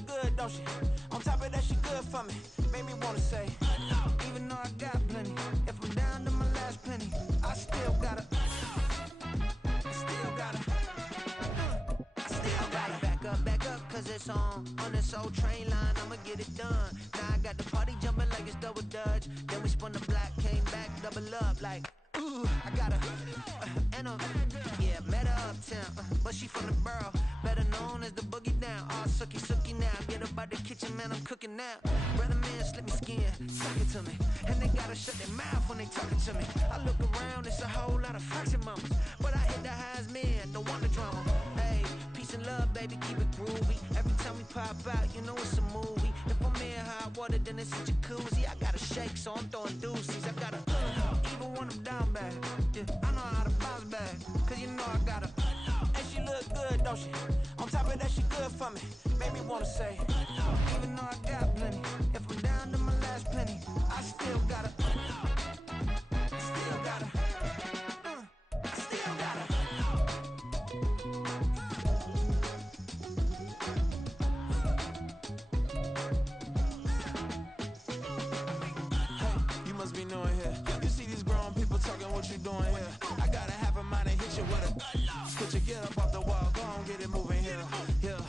look good, don't she? On top of that, she good for me. Made me wanna say, even though I got plenty, if I'm down to my last penny, I still gotta back up, cause it's on this old train line, I'ma get it done. Now I got the party jumping like it's double dutch. Then we spun the block, came back, double up like, ooh, I got her, and yeah, met her uptown, but she from the borough, better known as the boogie down. All sookie now, get up out the kitchen, man, I'm cooking now. Brother man, slip me skin, suck it to me, and they gotta shut their mouth when they talking to me. I look around, it's a whole lot of fraction mamas, but I hit the highs, man, don't want the drama. Hey, peace and love, baby, keep it groovy. Every time we pop out, you know it's a movie. If I'm in hot water, then it's a jacuzzi. I gotta shake, so I'm throwing deuces. I gotta even when I'm down bad. Yeah, I know how to bounce back, cause you know I gotta and she look good, don't she? On top of that, she good for me. Made me wanna say, even though I got plenty, if I'm down to my last penny, I still gotta what you doing here? I gotta have a mind and hit you with a put your get up off the wall, go on, get it moving here. Yeah,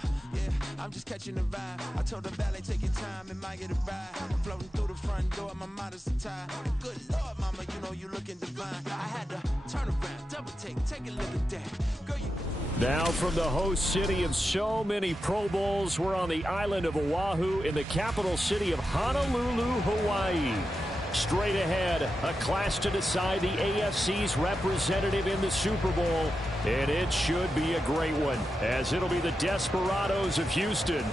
I'm just catching the vibe. I told the valet, take your time, it might get a ride. Floating through the front door, my mind is tied. Good Lord, mama, you know you looking divine. I had to turn around, double take a look at that. Girl, you... Now from the host city of so many Pro Bowls, we're on the island of Oahu in the capital city of Honolulu, Hawaii. Straight ahead, a clash to decide the AFC's representative in the Super Bowl. And it should be a great one, as it'll be the Desperados of Houston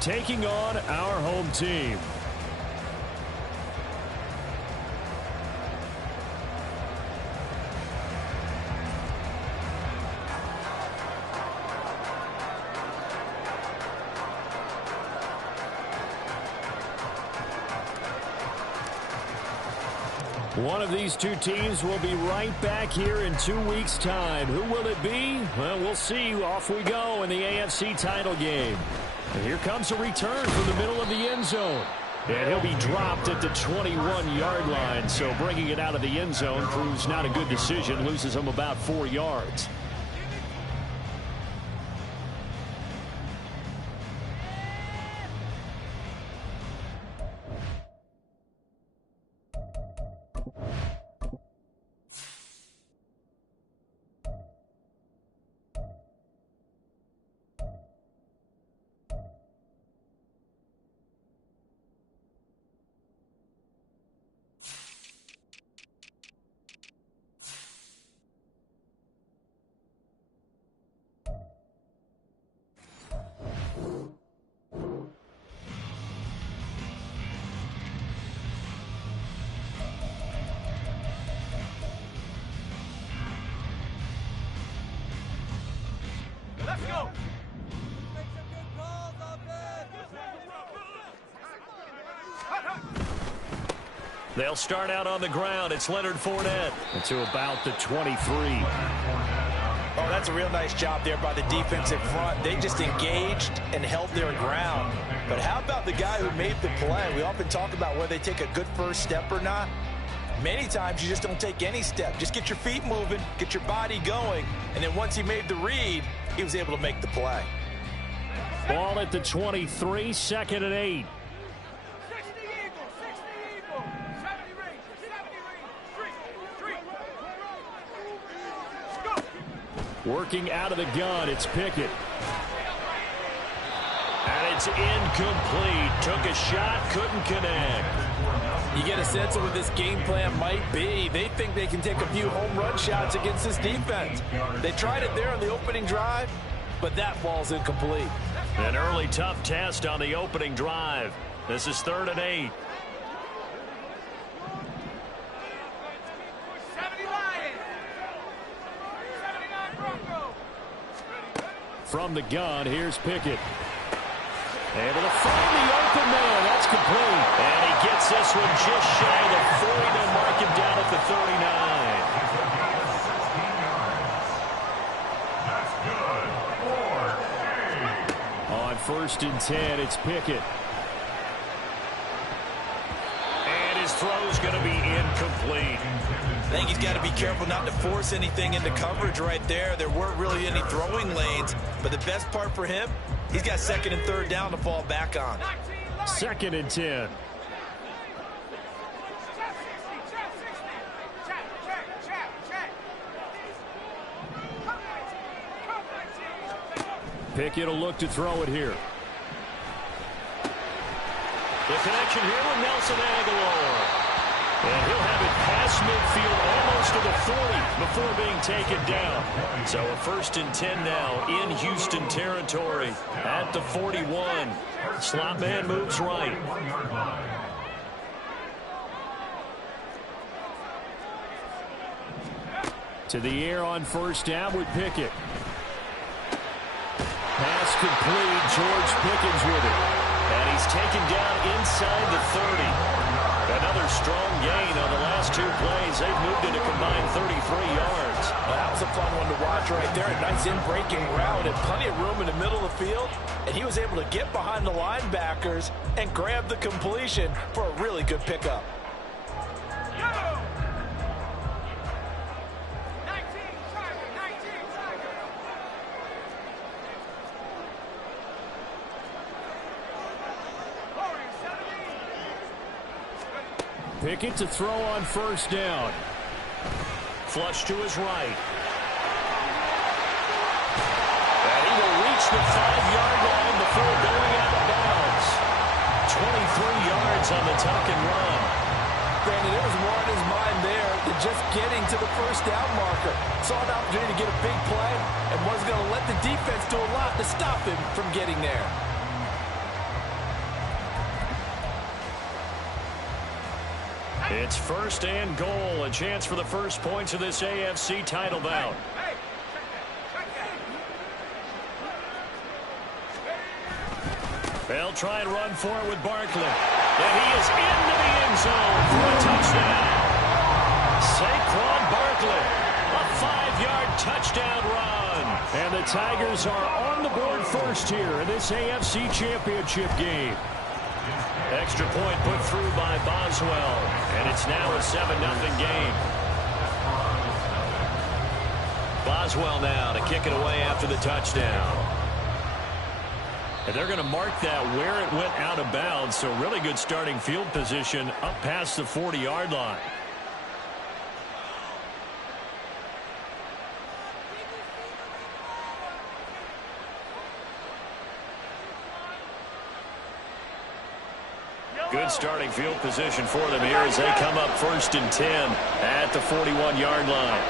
taking on our home team. One of these two teams will be right back here in 2 weeks' time. Who will it be? Well, we'll see. Off we go in the AFC title game. And here comes a return from the middle of the end zone. And he'll be dropped at the 21-yard line. So bringing it out of the end zone proves not a good decision. Loses him about 4 yards. Let's go! They'll start out on the ground. It's Leonard Fournette to about the 23. Oh, that's a real nice job there by the defensive front. They just engaged and held their ground. But how about the guy who made the play? We often talk about whether they take a good first step or not. Many times you just don't take any step. Just get your feet moving, get your body going, and then once he made the read, he was able to make the play. Ball at the 23, 2nd and 8. Working out of the gun, it's Pickett. And it's incomplete. Took a shot, couldn't connect. You get a sense of what this game plan might be. They think they can take a few home run shots against this defense. They tried it there on the opening drive, but that ball's incomplete. An early tough test on the opening drive. This is 3rd and 8. From the gun, here's Pickett. Able to find the open man. That's complete. And he gets this one just shy of the 40 to mark him down at the 39. On first and 10, it's Pickett. And his throw's going to be incomplete. I think he's got to be careful not to force anything into coverage right there. There weren't really any throwing lanes, but the best part for him, he's got second and third down to fall back on. Second and 10. Pickett will look to throw it here. The connection here with Nelson Aguilar. And he'll have it past midfield almost to the 40 before being taken down. So a first and 10 now in Houston territory at the 41. Slot man moves right. To the air on first down with Pickett. Pass complete. George Pickens with it. And he's taken down inside the 30. Another strong gain on the last two plays. They've moved it a combined 33 yards. Well, that was a fun one to watch right there. A nice in-breaking route and plenty of room in the middle of the field. And he was able to get behind the linebackers and grab the completion for a really good pickup. Pickett to throw on first down. Flush to his right. And he will reach the 5-yard line before going out of bounds. 23 yards on the tuck and run. Brandon, there was more in his mind there than just getting to the first down marker. Saw an opportunity to get a big play and was going to let the defense do a lot to stop him from getting there. It's first and goal. A chance for the first points of this AFC title bout. They'll try and run for it with Barkley. And he is into the end zone for a touchdown. Saquon Barkley, a 5-yard touchdown run. And the Tigers are on the board first here in this AFC championship game. Extra point put through by Boswell. And it's now a 7-0 game. Boswell now to kick it away after the touchdown. And they're going to mark that where it went out of bounds. So really good starting field position up past the 40-yard line. Good starting field position for them here as they come up first and 10 at the 41-yard line.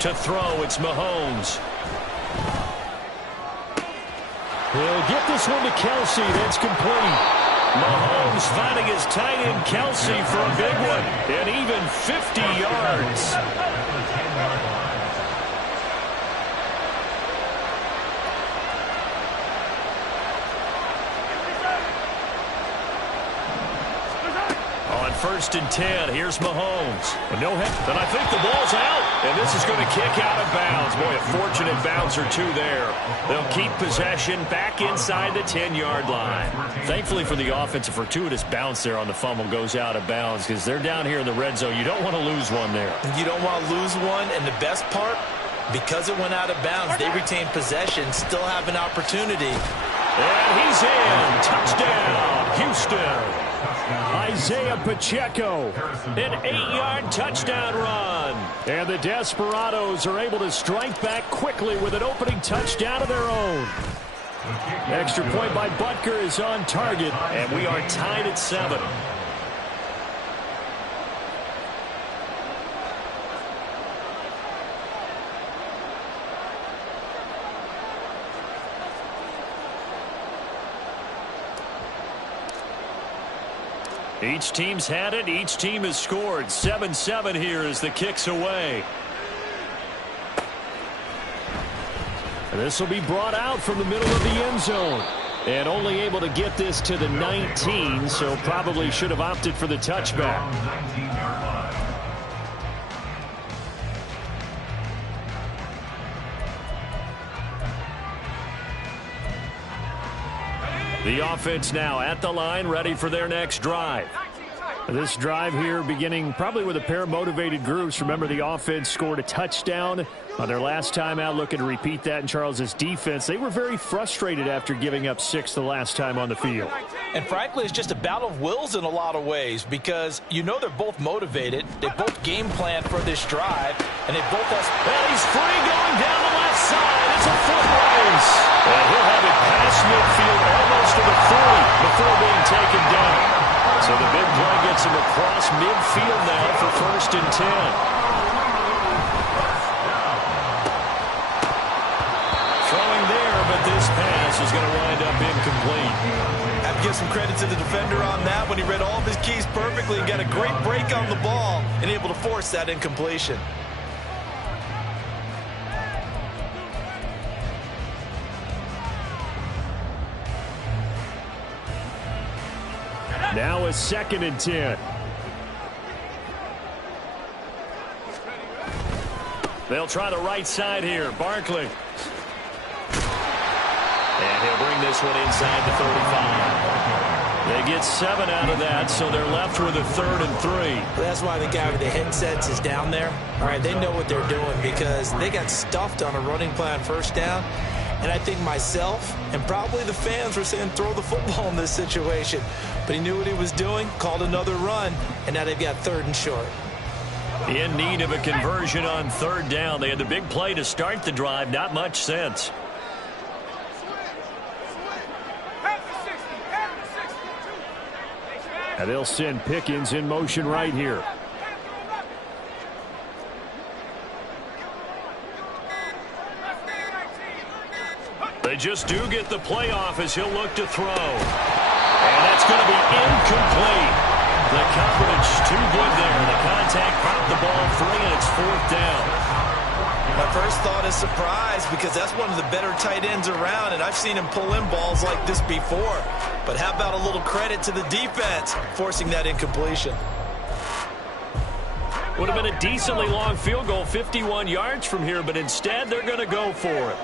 To throw, it's Mahomes. He'll get this one to Kelsey. That's complete. Mahomes finding his tight end Kelsey for a big one. And even 50 yards. On first and 10, here's Mahomes. No hit, and I think the ball's out. And this is going to kick out of bounds. Boy, a fortunate bounce or two there. They'll keep possession back inside the 10-yard line. Thankfully for the offense, a fortuitous bounce there on the fumble goes out of bounds because they're down here in the red zone. You don't want to lose one there. You don't want to lose one, and the best part, because it went out of bounds, they retain possession, still have an opportunity. And he's in. Touchdown, Houston. Isaiah Pacheco, an 8-yard touchdown run. And the Desperados are able to strike back quickly with an opening touchdown of their own. Extra point by Butker is on target, and we are tied at 7. Each team's had it. Each team has scored. 7-7 here as the kick's away. This will be brought out from the middle of the end zone. And only able to get this to the 19, so probably should have opted for the touchback. The offense now at the line, ready for their next drive. This drive here beginning probably with a pair of motivated groups. Remember, the offense scored a touchdown on their last time out, looking to repeat that in Charles's defense. They were very frustrated after giving up 6 the last time on the field. And frankly, it's just a battle of wills in a lot of ways because you know they're both motivated. They both game plan for this drive, and they both have... And he's free going down the left side. It's a foot race. And he'll have it past midfield almost to the 40 before being taken down. So the big play gets him across midfield now for 1st and 10. Throwing there, but this pass is going to wind up incomplete. I have to give some credit to the defender on that when he read all of his keys perfectly and got a great break on the ball and able to force that incompletion. Now a 2nd and 10. They'll try the right side here. Barkley. And he'll bring this one inside the 35. They get 7 out of that, so they're left with a 3rd and 3. That's why the guy with the headsets is down there. All right, they know what they're doing because they got stuffed on a running play on 1st down. And I think myself and probably the fans were saying throw the football in this situation. But he knew what he was doing, called another run, and now they've got 3rd and short. In need of a conversion on 3rd down. They had the big play to start the drive. Not much sense. And they'll send Pickens in motion right here. They just do get the play off as he'll look to throw. And that's going to be incomplete. The coverage too good there. The contact popped the ball free, and it's 4th down. My first thought is surprise because that's one of the better tight ends around, and I've seen him pull in balls like this before. But how about a little credit to the defense forcing that incompletion? Would have been a decently long field goal, 51 yards from here, but instead they're going to go for it.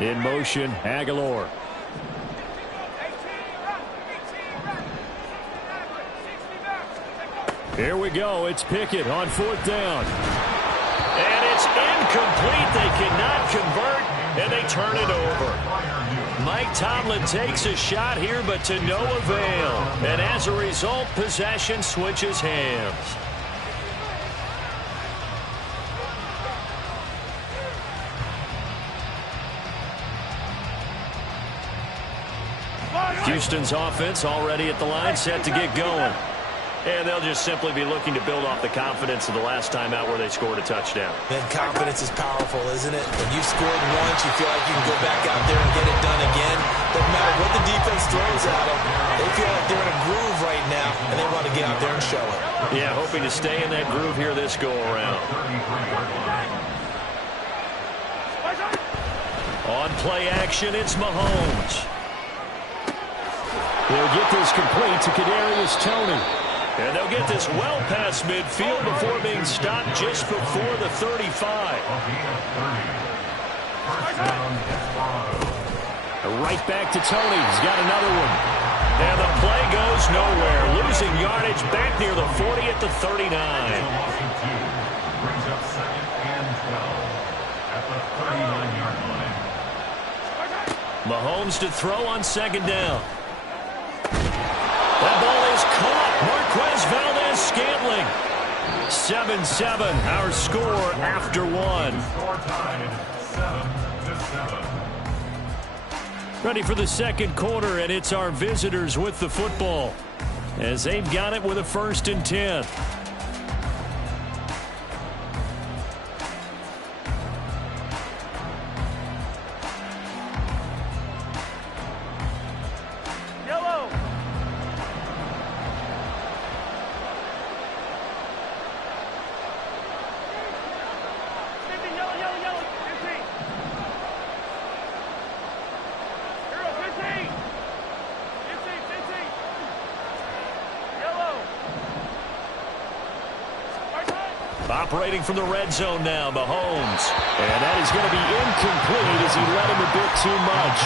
In motion, Aguilar. Here we go. It's Pickett on 4th down. And it's incomplete. They cannot convert, and they turn it over. Mike Tomlin takes a shot here, but to no avail. And as a result, possession switches hands. Houston's offense already at the line, set to get going. And they'll just simply be looking to build off the confidence of the last time out where they scored a touchdown. And confidence is powerful, isn't it? When you've scored once, you feel like you can go back out there and get it done again. Doesn't matter what the defense throws at them. They feel like they're in a groove right now, and they want to get out there and show it. Yeah, hoping to stay in that groove here this go-around. On play action, it's Mahomes. They'll get this complete to Kadarius Toney. And they'll get this well past midfield before being stopped just before the 35. Right back to Toney. He's got another one. And the play goes nowhere. Losing yardage back near the 40 at the 39. Brings up 2nd and 12 at the 39-yard line. Mahomes to throw on 2nd down. That ball is caught. Marquez Valdez-Scantling. 7-7, our score after 1. Score time, 7-7. Ready for the 2nd quarter, and it's our visitors with the football as they've got it with a 1st and 10. operating from the red zone now, Mahomes. And that is going to be incomplete as he led him a bit too much.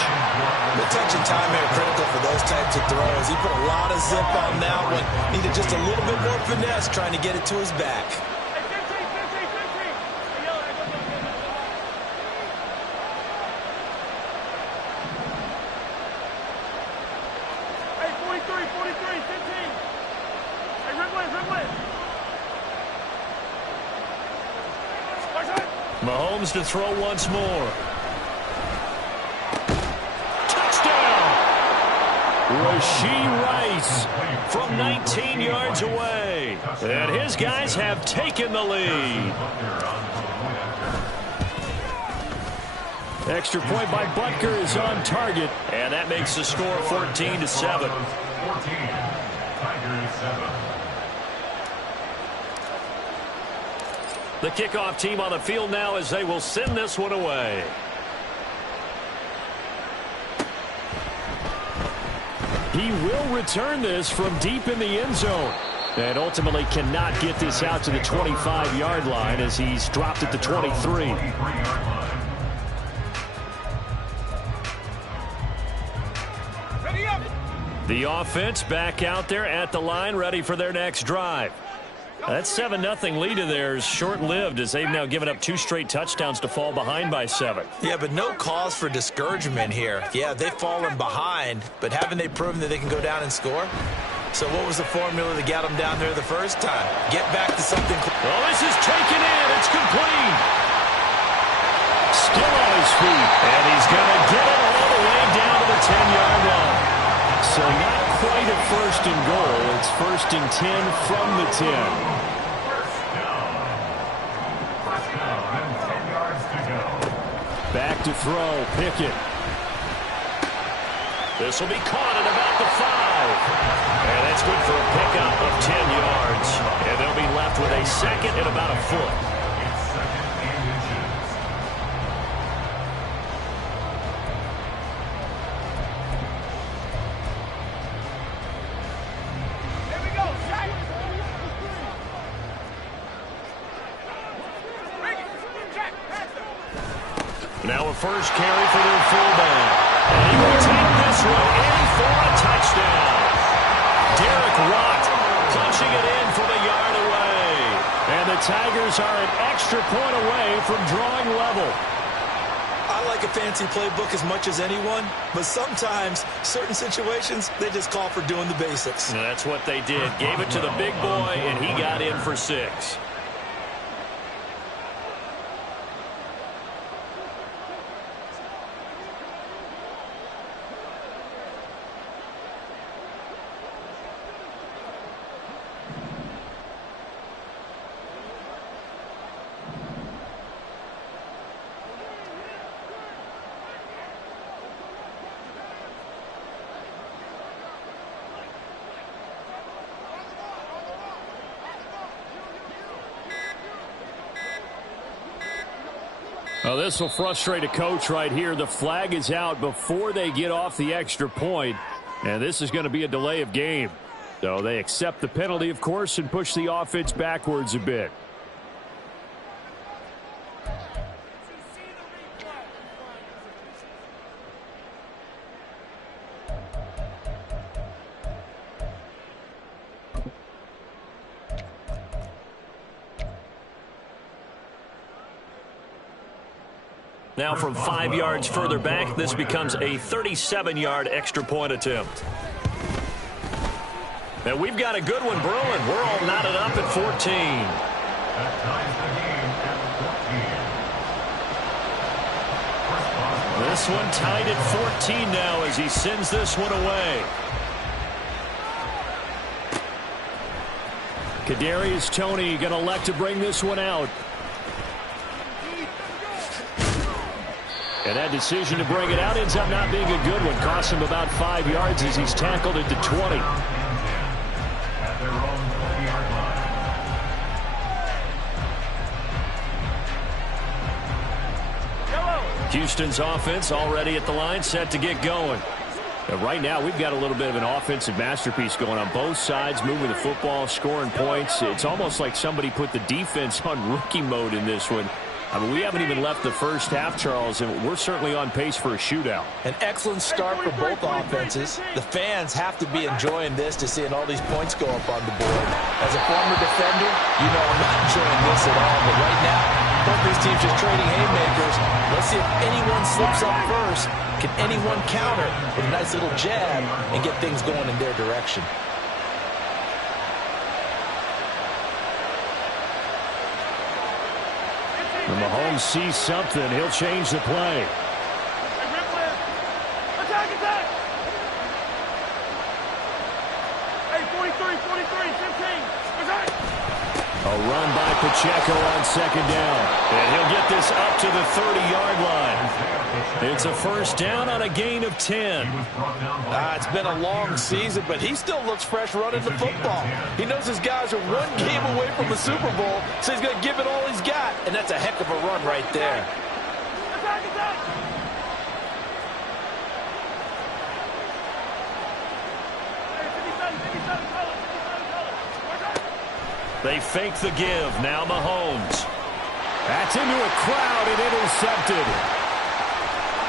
The touch and timing are critical for those types of throws. He put a lot of zip on that one. Needed just a little bit more finesse trying to get it to his back. Mahomes to throw once more. Touchdown! Rashee Rice from 19 yards away. And his guys have taken the lead. Extra point by Butker is on target. And that makes the score 14-7. The kickoff team on the field now as they will send this one away. He will return this from deep in the end zone. And ultimately cannot get this out to the 25-yard line as he's dropped at the 23. The offense back out there at the line, ready for their next drive. That 7-0 lead of theirs short-lived as they've now given up 2 straight touchdowns to fall behind by 7. Yeah, but no cause for discouragement here. Yeah, they've fallen behind, but haven't they proven that they can go down and score? So what was the formula that got them down there the first time? Get back to something. Oh, this is taken in. It's complete. Still on his feet, and he's going to get it all the way down to the 10-yard line. So not quite a first and goal. It's first and 10 from the 10. Back to throw, Pickett. This will be caught at about the 5. And that's good for a pickup of 10 yards. And they'll be left with a second and about a foot. Now a first carry for their fullback. And he will take this one in for a touchdown. Derek Watt punching it in from a yard away. And the Tigers are an extra point away from drawing level. I like a fancy playbook as much as anyone, but sometimes certain situations, they just call for doing the basics. And that's what they did. Gave it to the big boy, and he got in for 6. Well, this will frustrate a coach right here. The flag is out before they get off the extra point, and this is going to be a delay of game. So they accept the penalty, of course, and push the offense backwards a bit. Now from 5 yards further back, this becomes a 37-yard extra point attempt. And we've got a good one brewing. We're all knotted up at 14. That ties the game at 14. This one tied at 14 now as he sends this one away. Kadarius Toney going to elect to bring this one out. And that decision to bring it out ends up not being a good one. Costs him about 5 yards as he's tackled at the 20. At their own 20-yard line. Houston's offense already at the line, set to get going. Right now, we've got a little bit of an offensive masterpiece going on both sides, moving the football, scoring points. It's almost like somebody put the defense on rookie mode in this one. I mean, we haven't even left the first half, Charles, and we're certainly on pace for a shootout. An excellent start for both offenses. The fans have to be enjoying this to seeing all these points go up on the board. As a former defender, you know I'm not enjoying this at all. But right now, both these teams just trading haymakers. Let's see if anyone slips up first. Can anyone counter with a nice little jab and get things going in their direction? When Mahomes sees something, he'll change the play. Attack, attack! Hey, 43, 15. Attack! A run by Pacheco on second down. And he'll get this up to the 30-yard line. It's a first down on a gain of 10. It's been a long season, but he still looks fresh running the football. He knows his guys are one game away from the Super Bowl, so he's going to give it all he's got. And that's a heck of a run right there. Attack, attack! They fake the give. Now Mahomes. That's into a crowd and intercepted.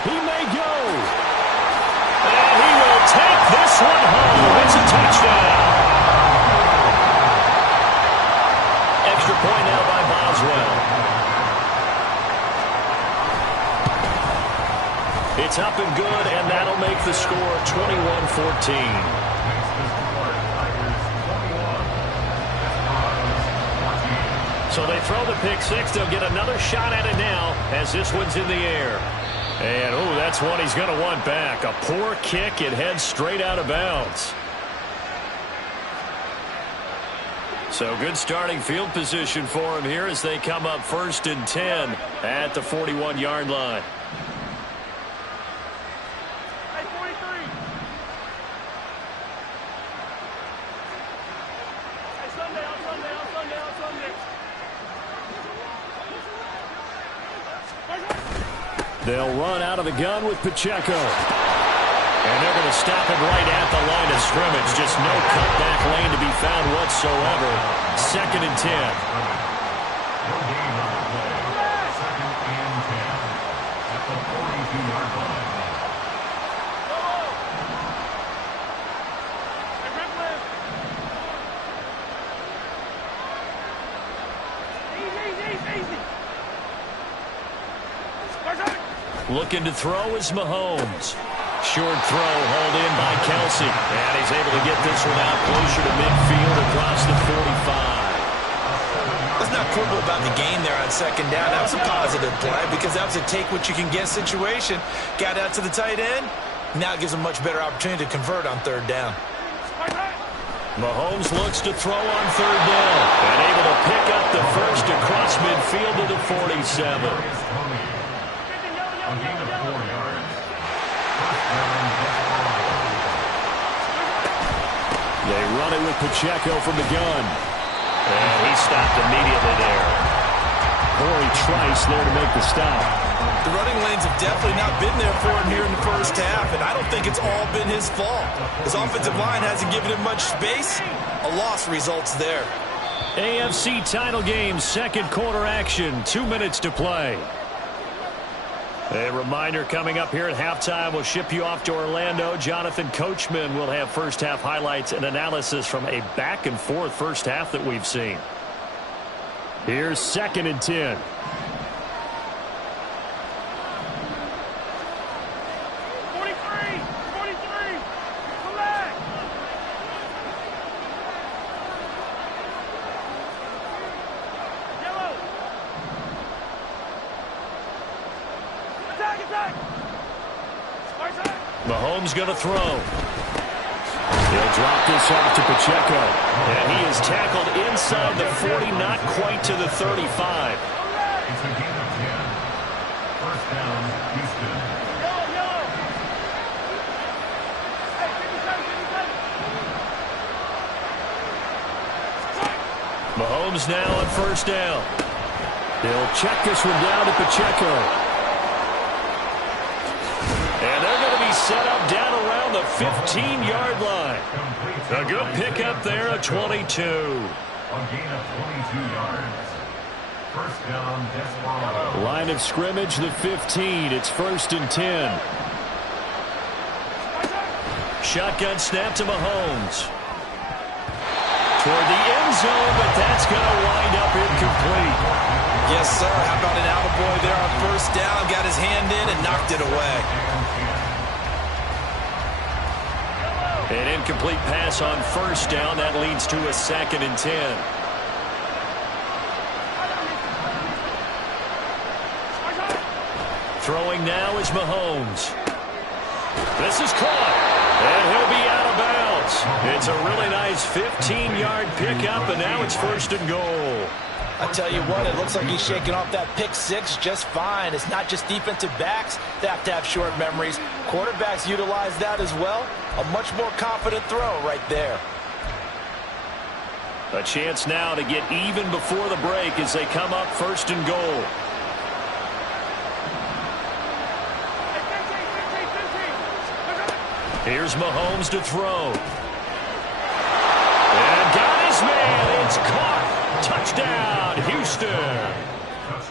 He may go. And he will take this one home. It's a touchdown. Extra point now by Boswell. It's up and good, and that'll make the score 21-14. So they throw the pick six. They'll get another shot at it now as this one's in the air. And, oh, that's one he's going to want back. A poor kick. It heads straight out of bounds. So good starting field position for him here as they come up 1st and 10 at the 41-yard line. Hey, 43. Hey, Sunday. They'll run out of the gun with Pacheco. And they're going to stop him right at the line of scrimmage. Just no cutback lane to be found whatsoever. 2nd and 10. At the 42-yard line. Looking to throw is Mahomes. Short throw hauled in by Kelsey. And he's able to get this one out closer to midfield across the 45. Let's not quibble about the gain there on 2nd down. That was a positive play because that was a take-what-you-can-get situation. Got out to the tight end. Now it gives him a much better opportunity to convert on 3rd down. Mahomes looks to throw on 3rd down. And able to pick up the first across midfield to the 47. A gain of 4 yards. They run it with Pacheco from the gun. And he stopped immediately there. Corey Trice there to make the stop. The running lanes have definitely not been there for him here in the first half, and I don't think it's all been his fault. His offensive line hasn't given him much space. A loss results there. AFC title game, 2nd quarter action, 2 minutes to play. A reminder coming up here at halftime, we'll ship you off to Orlando. Jonathan Coachman will have first half highlights and analysis from a back and forth first half that we've seen. Here's 2nd and 10. Mahomes going to throw. He'll drop this off to Pacheco. And he is tackled inside the 40, not quite to the 35. It's a gain of 10. First down, Houston. Mahomes now on 1st down. He'll check this one down to Pacheco. And they're going to be set up down around the the 15-yard line. A good pickup there at 22. A gain of 22 yards. First down, Desperados. Line of scrimmage, the 15. It's 1st and 10. Shotgun snap to Mahomes. Toward the end zone, but that's going to wind up incomplete. Yes, sir. How about an attaboy there on first down? Got his hand in and knocked it away. An incomplete pass on first down. That leads to a 2nd and 10. Throwing now is Mahomes. This is caught, and he'll be out of bounds. It's a really nice 15-yard pickup, and now it's 1st and goal. I tell you what, it looks like he's shaking off that pick six just fine. It's not just defensive backs that have to have short memories. Quarterbacks utilize that as well. A much more confident throw right there. A chance now to get even before the break as they come up 1st and goal. Here's Mahomes to throw. And got his man. It's caught. Touchdown, Houston.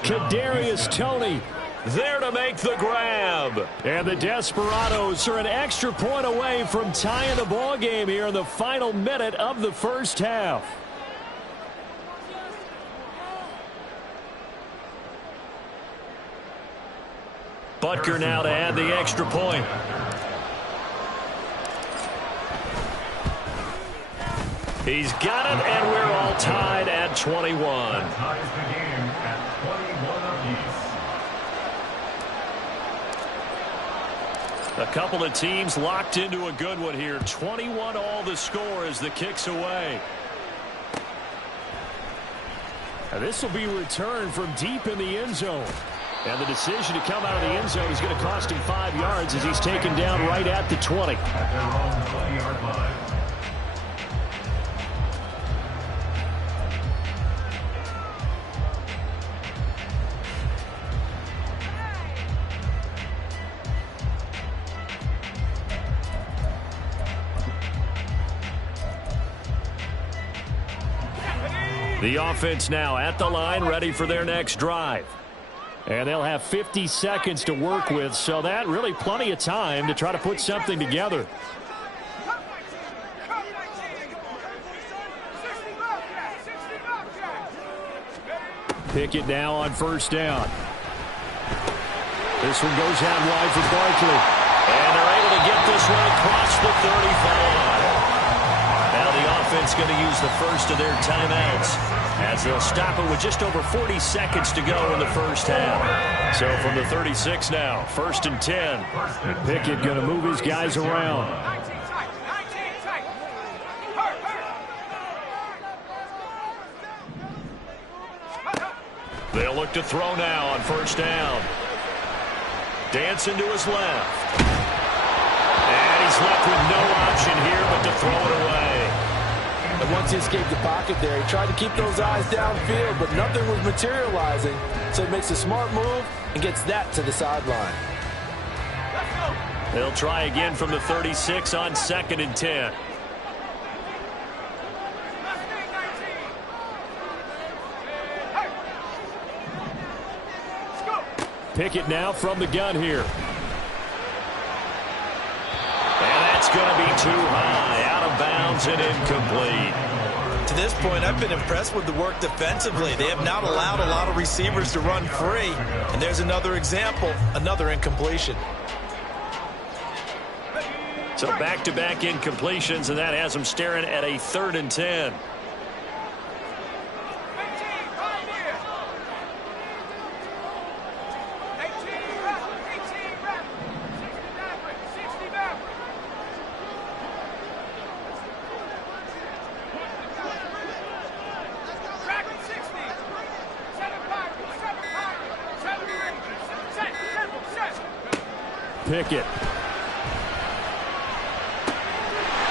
Kadarius Toney there to make the grab. And the Desperados are an extra point away from tying the ball game here in the final minute of the first half. Butker now to add the extra point. He's got it, and we're all tied at 21. Ties the game at 21 apiece. A couple of teams locked into a good one here. 21 all the score as the kick's away. Now this will be returned from deep in the end zone. And the decision to come out of the end zone is going to cost him 5 yards as he's taken down right at the 20. At their own 20-yard line. The offense now at the line, ready for their next drive. And they'll have 50 seconds to work with, so that really plenty of time to try to put something together. Pickett now on first down. This one goes out wide for Barkley. And they're able to get this one across the 35. Now the offense going to use the first of their timeouts as they'll stop it with just over 40 seconds to go in the first half. So from the 36 now, 1st and 10. And Pickett going to move his guys around. They'll look to throw now on first down. Dancing to his left. And he's left with no option here but to throw it away. And once he escaped the pocket there, he tried to keep those eyes downfield, but nothing was materializing. So he makes a smart move and gets that to the sideline. They'll try again from the 36 on 2nd and 10. Pickett now from the gun here. And that's going to be too high, out of bounds and incomplete. To this point, I've been impressed with the work defensively. They have not allowed a lot of receivers to run free. And there's another example, another incompletion. So back-to-back incompletions, and that has them staring at a 3rd and 10. Pickett.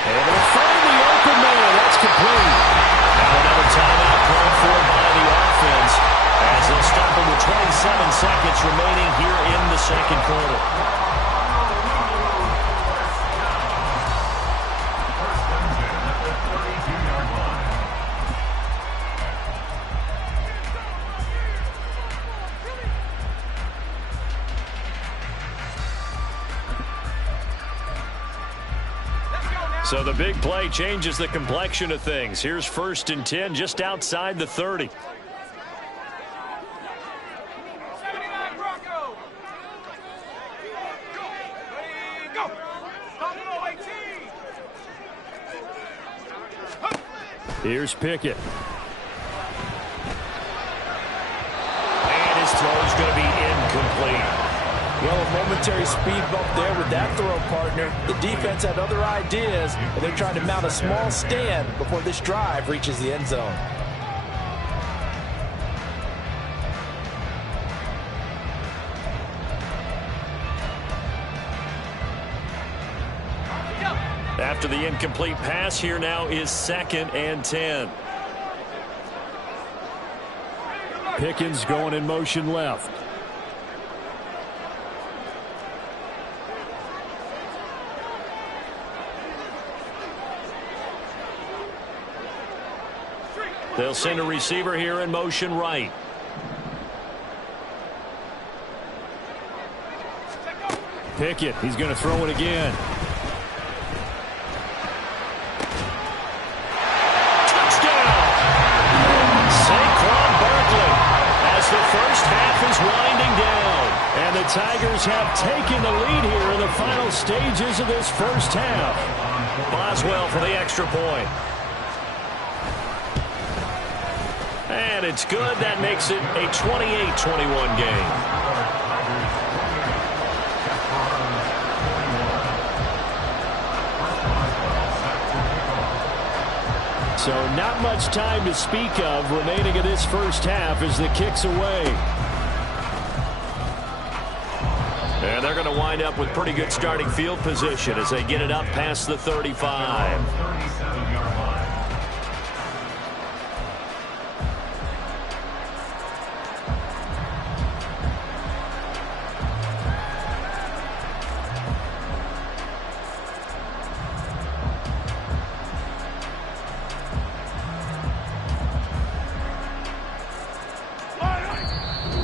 And they'll find the open man. That's complete. Now another timeout called for by the offense as they'll stop him with 27 seconds remaining here in the 2nd quarter. So the big play changes the complexion of things. Here's 1st and 10 just outside the 30. Here's Pickett. And his throw is going to be incomplete. Well, a momentary speed bump there with that throw, partner. The defense had other ideas, and they're trying to mount a small stand before this drive reaches the end zone. After the incomplete pass, here now is 2nd and 10. Pickens going in motion left. They'll send a receiver here in motion right. Pickett, he's going to throw it again. The first half is winding down, and the Tigers have taken the lead here in the final stages of this first half. Boswell for the extra point. And it's good. That makes it a 28-21 game. So not much time to speak of remaining in this first half as the kick's away. And they're going to wind up with pretty good starting field position as they get it up past the 35.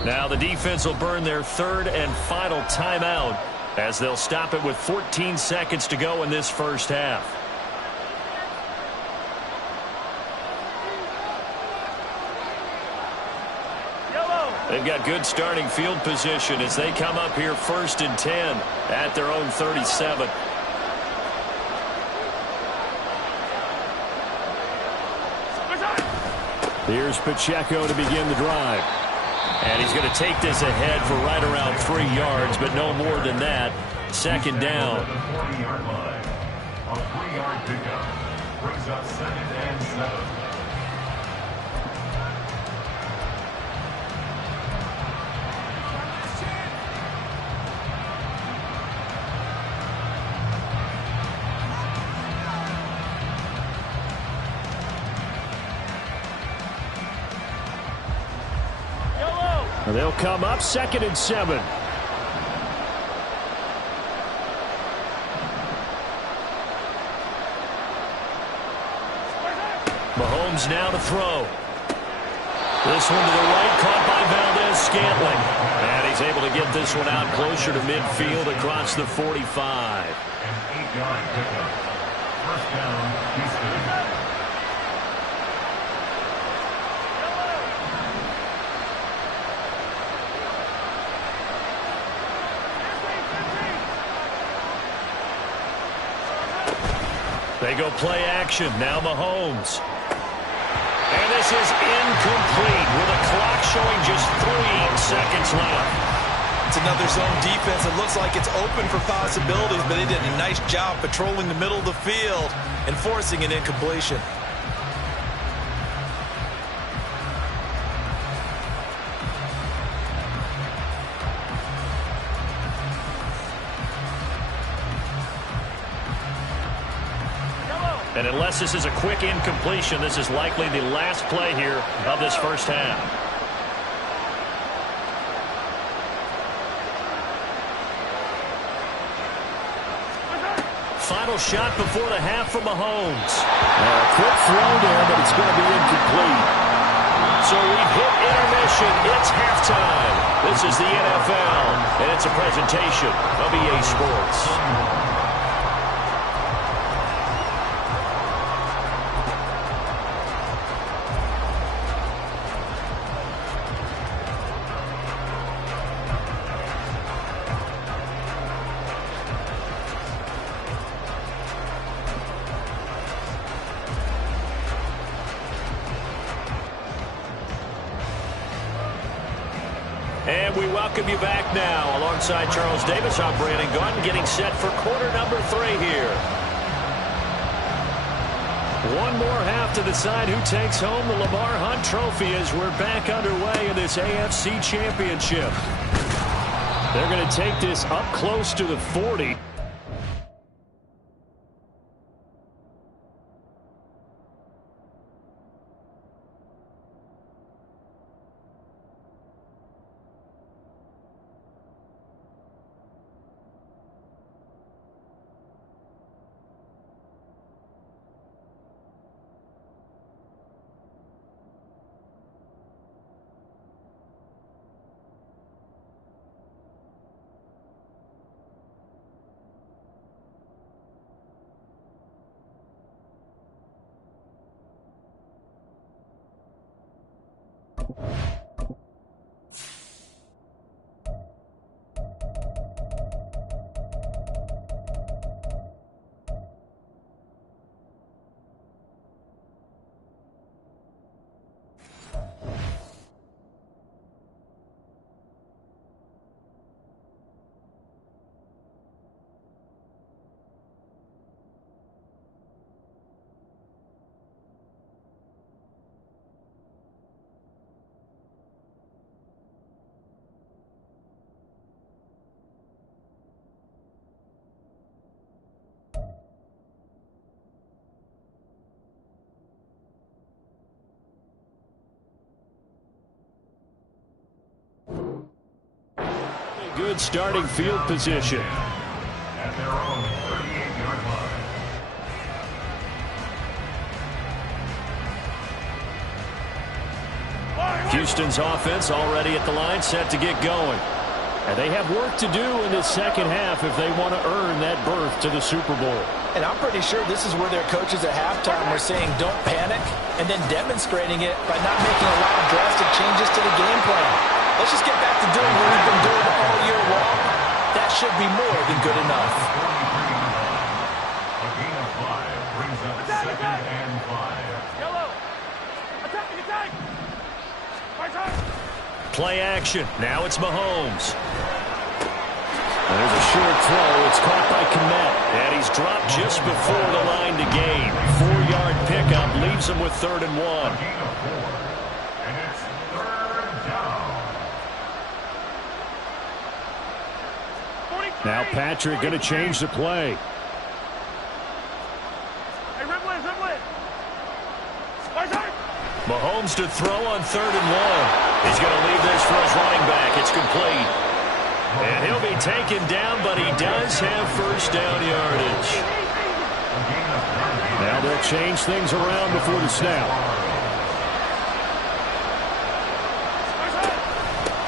Now the defense will burn their 3rd and final timeout as they'll stop it with 14 seconds to go in this first half. They've got good starting field position as they come up here 1st and 10 at their own 37. Here's Pacheco to begin the drive. And he's going to take this ahead for right around 3 yards, but no more than that. 2nd down. The 40-yard line. A 3-yard pickup brings up 2nd and 7. They'll come up 2nd and 7. Mahomes now to throw. This one to the right, caught by Valdez-Scantling. And he's able to get this one out closer to midfield across the 45. An 8-yard pickup. First down, Houston. They go play action. Now Mahomes. And this is incomplete with a clock showing just 3 seconds left. It's another zone defense. It looks like it's open for possibilities, but they did a nice job patrolling the middle of the field and forcing an incompletion. And unless this is a quick incompletion, this is likely the last play here of this first half. Final shot before the half from Mahomes. A quick throw there, but it's going to be incomplete. So we've hit intermission. It's halftime. This is the NFL, and it's a presentation of EA Sports. And we welcome you back now. Alongside Charles Davis, I'm Brandon Gaudin, getting set for quarter number 3 here. One more half to decide who takes home the Lamar Hunt Trophy as we're back underway in this AFC Championship. They're going to take this up close to the 40. Good starting field position. At their own 38-yard line. Houston's offense already at the line, set to get going. And they have work to do in this second half if they want to earn that berth to the Super Bowl. And I'm pretty sure this is where their coaches at halftime were saying don't panic, and then demonstrating it by not making a lot of drastic changes to the game plan. Let's just get back to doing what we've been doing all year long. That should be more than good enough. A gain of 5 brings up second and 5. Yellow. Attack, attack. Right side. Play action. Now it's Mahomes. There's a short throw. It's caught by Kmet. And he's dropped just before the line to gain. 4-yard pickup leaves him with 3rd and 1. A gain of 4. And it's 3rd down. Now Patrick going to change the play. Hey, Ripley, Ripley. Right side. Mahomes to throw on 3rd and 1. He's going to leave this for his running back. It's complete. And he'll be taken down, but he does have first down yardage. Now they'll change things around before the snap.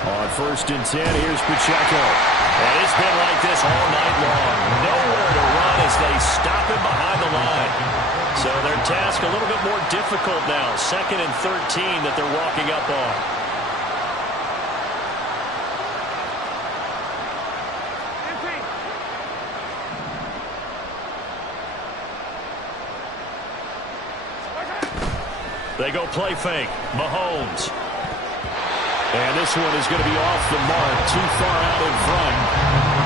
On 1st and 10, here's Pacheco. And it's been like this all night long. Nowhere to run as they stop him behind the line. So their task a little bit more difficult now. 2nd and 13 that they're walking up on. They go play fake. Mahomes. And this one is going to be off the mark. Too far out in front.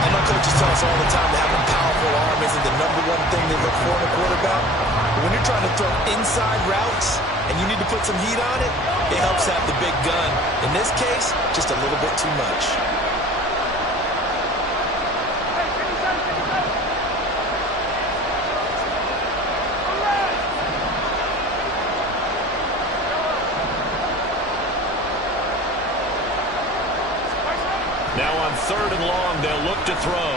And my coaches tell us all the time that having a powerful arm isn't the #1 thing they look for in a quarterback. But when you're trying to throw inside routes and you need to put some heat on it, it helps have the big gun. In this case, just a little bit too much. Now on 3rd and long, they'll look to throw.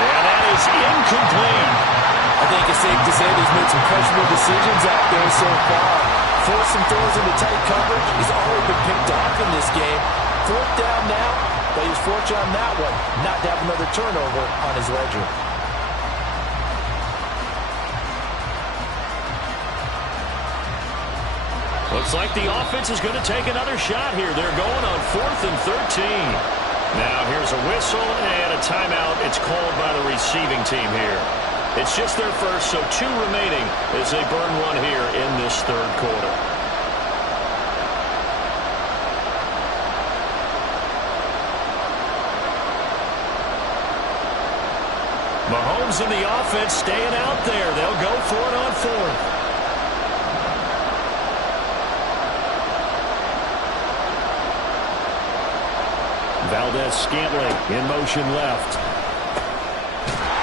And that is incomplete. I think it's safe to say he's made some questionable decisions out there so far. Forced some throws into tight coverage. He's already been picked off in this game. 4th down now, but he's fortunate on that one not to have another turnover on his ledger. Looks like the offense is going to take another shot here. They're going on 4th and 13. Now here's a whistle and a timeout. It's called by the receiving team here. It's just their first, so 2 remaining as they burn one here in this 3rd quarter. Mahomes and the offense staying out there. They'll go for it on fourth. Valdez-Scantling in motion left.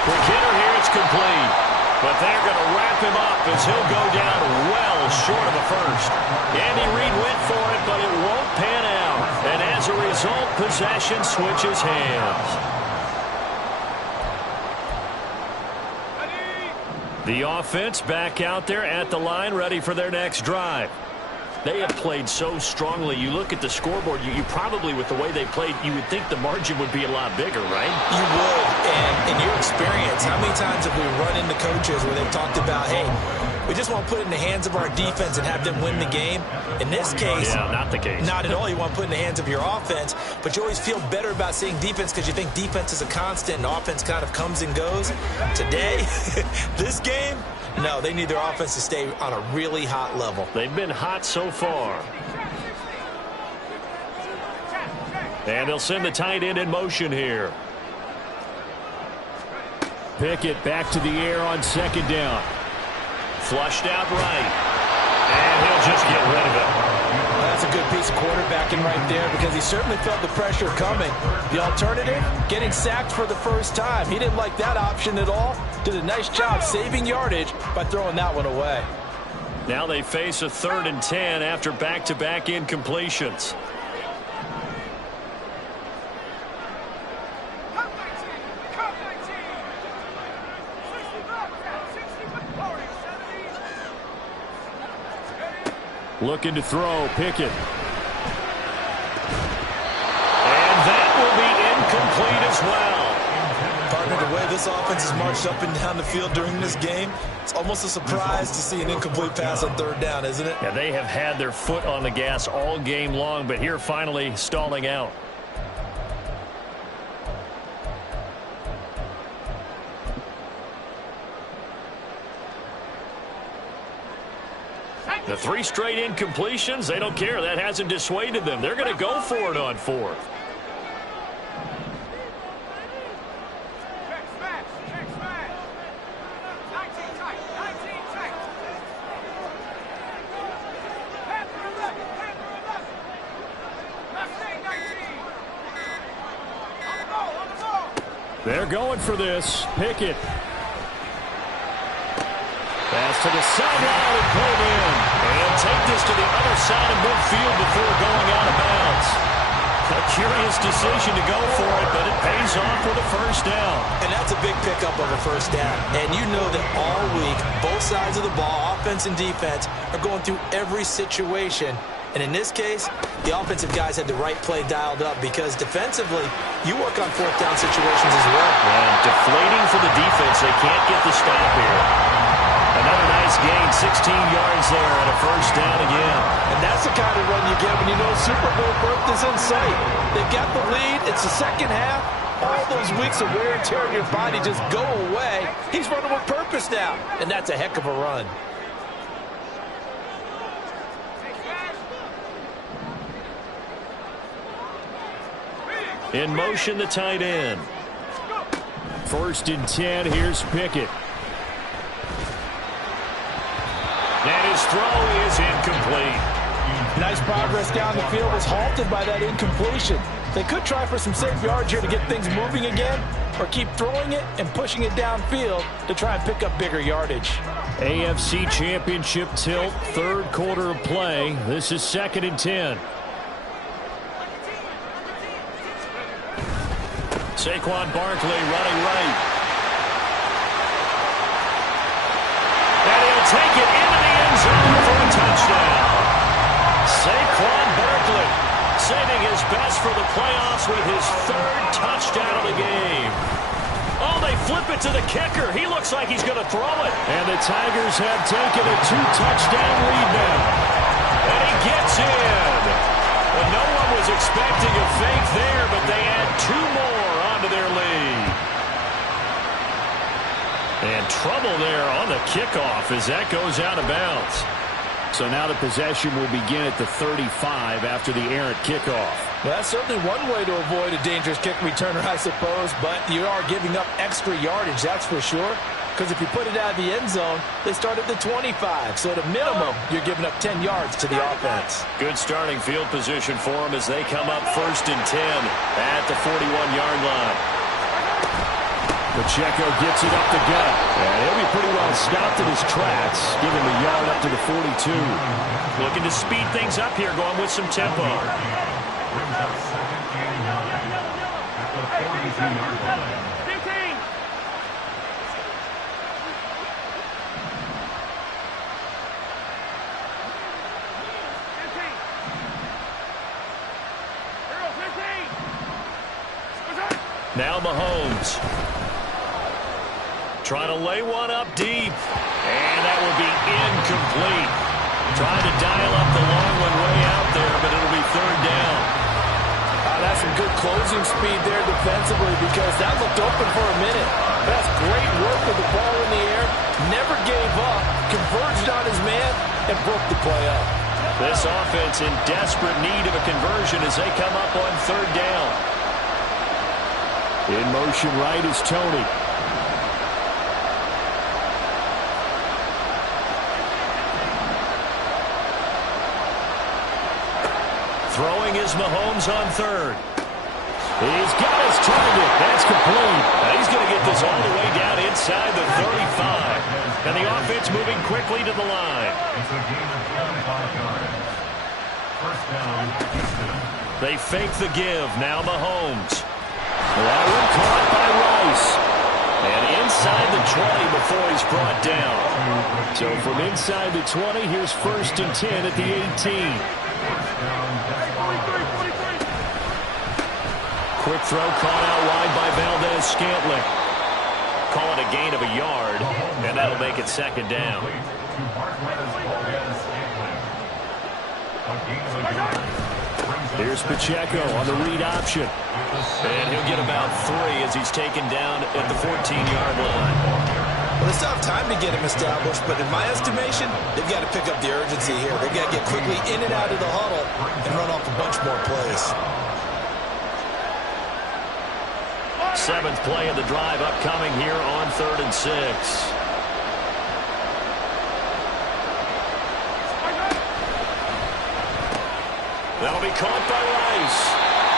Quick hitter here, it's complete. But they're going to wrap him up as he'll go down well short of a first. Andy Reid went for it, but it won't pan out. And as a result, possession switches hands. The offense back out there at the line, ready for their next drive. They have played so strongly. You look at the scoreboard, you probably, with the way they played, you would think the margin would be a lot bigger, right? You would. And in your experience, how many times have we run into coaches where they've talked about, hey, we just want to put it in the hands of our defense and have them win the game? In this case, yeah, not the case. Not at all. You want to put it in the hands of your offense, but you always feel better about seeing defense because you think defense is a constant and offense kind of comes and goes. Today, this game, no, they need their offense to stay on a really hot level. They've been hot so far. And they'll send the tight end in motion here. Pickett back to the air on second down. Flushed out right. And he'll just get rid of it. That's a good piece of quarterbacking right there because he certainly felt the pressure coming. The alternative, getting sacked for the first time. He didn't like that option at all. Did a nice job saving yardage by throwing that one away. Now they face a 3rd and 10 after back-to-back incompletions. Looking to throw, Pickett. And that will be incomplete as well. Partner, the way this offense has marched up and down the field during this game, it's almost a surprise to see an incomplete pass on 3rd down, isn't it? Yeah, they have had their foot on the gas all game long, but here finally stalling out. The 3 straight incompletions, they don't care. That hasn't dissuaded them. They're going to go for it on 4th. They're going for this. Pickett. Pass to the sideline and pulled in. And he'll take this to the other side of midfield before going out of bounds. A curious decision to go for it, but it pays off with a first down. And that's a big pickup of a first down. And you know that all week, both sides of the ball, offense and defense, are going through every situation. And in this case, the offensive guys had the right play dialed up because defensively, you work on 4th down situations as well. And deflating for the defense. They can't get the stop here. Another nice gain, 16 yards there and a first down again. And that's the kind of run you get when you know Super Bowl berth is in sight. They've got the lead. It's the second half. All those weeks of wear and tear in your body just go away. He's running with purpose now, and that's a heck of a run. In motion, the tight end. 1st and 10, here's Pickett. And his throw is incomplete. Nice progress down the field was halted by that incompletion. They could try for some safe yards here to get things moving again, or keep throwing it and pushing it downfield to try and pick up bigger yardage. AFC Championship tilt, 3rd quarter of play. This is 2nd and 10. Saquon Barkley running right. And he'll take it into the end zone for a touchdown. Saquon Barkley saving his best for the playoffs with his 3rd touchdown of the game. Oh, they flip it to the kicker. He looks like he's going to throw it. And the Tigers have taken a 2-touchdown lead now. And he gets in. Well, no one was expecting a fake there, but they add 2 more onto their lead. And trouble there on the kickoff as that goes out of bounds. So now the possession will begin at the 35 after the errant kickoff. Well, that's certainly one way to avoid a dangerous kick returner, I suppose, but you are giving up extra yardage, that's for sure. Because if you put it out of the end zone, they start at the 25. So at a minimum, you're giving up 10 yards to the offense. Good starting field position for them as they come up 1st and 10 at the 41-yard line. Pacheco gets it up the gut. And he'll be pretty well stopped in his tracks. Give him a yard up to the 42. Looking to speed things up here, going with some tempo. Brings up 2nd and 9 at the 42-yard line. 15. Now Mahomes. Trying to lay one up deep. And that will be incomplete. Trying to dial up the long one way out there, but it'll be 3rd down. That's some good closing speed there defensively because that looked open for a minute. That's great work with the ball in the air. Never gave up. Converged on his man and broke the play up. This offense in desperate need of a conversion as they come up on 3rd down. In motion right is Tony. Throwing is Mahomes on 3rd. He's got his target. That's complete. And he's going to get this all the way down inside the 35. And the offense moving quickly to the line. It's a gain of 35 yards. 1st down, Houston. They fake the give. Now Mahomes. That one caught by Rice. And inside the 20 before he's brought down. So from inside the 20, here's 1st and 10 at the 18. Quick throw caught out wide by Valdez-Scantling. Call it a gain of a yard, and that'll make it 2nd down. Here's Pacheco on the read option. And he'll get about 3 as he's taken down at the 14-yard line. Well, they still have time to get him established, but in my estimation, they've got to pick up the urgency here. They've got to get quickly in and out of the huddle and run off a bunch more plays. 7th play of the drive upcoming here on 3rd and 6. That'll be caught by Rice.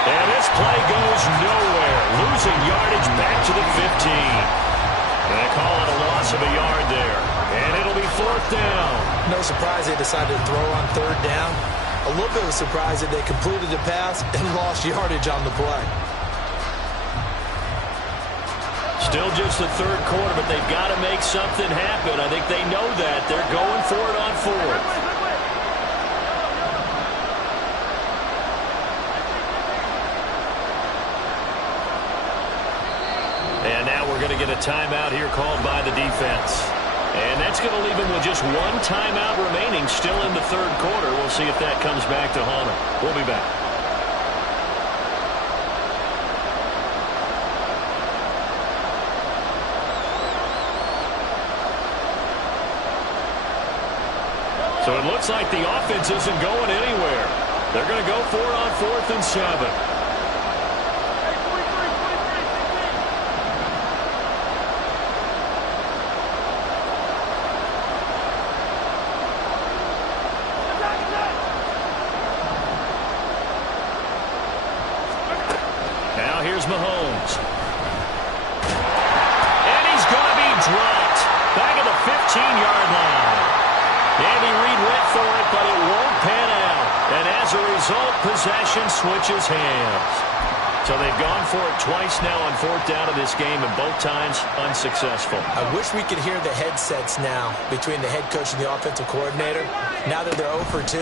And this play goes nowhere. Losing yardage back to the 15. And they call it a loss of a yard there. And it'll be 4th down. No surprise they decided to throw on 3rd down. A little bit of a surprise that they completed the pass and lost yardage on the play. Still just the 3rd quarter, but they've got to make something happen. I think they know that. They're going for it on 4th. And now we're going to get a timeout here called by the defense. And that's going to leave them with just 1 timeout remaining still in the 3rd quarter. We'll see if that comes back to haunt them. We'll be back. So it looks like the offense isn't going anywhere. They're going to go for it on 4th and 7. Now here's Mahomes. And he's going to be dropped back at the 15-yard line. Andy Reid went for it, but it won't pan out. And as a result, possession switches hands. So they've gone for it twice now on 4th down of this game, and both times unsuccessful. I wish we could hear the headsets now between the head coach and the offensive coordinator. Now that they're 0 for 2,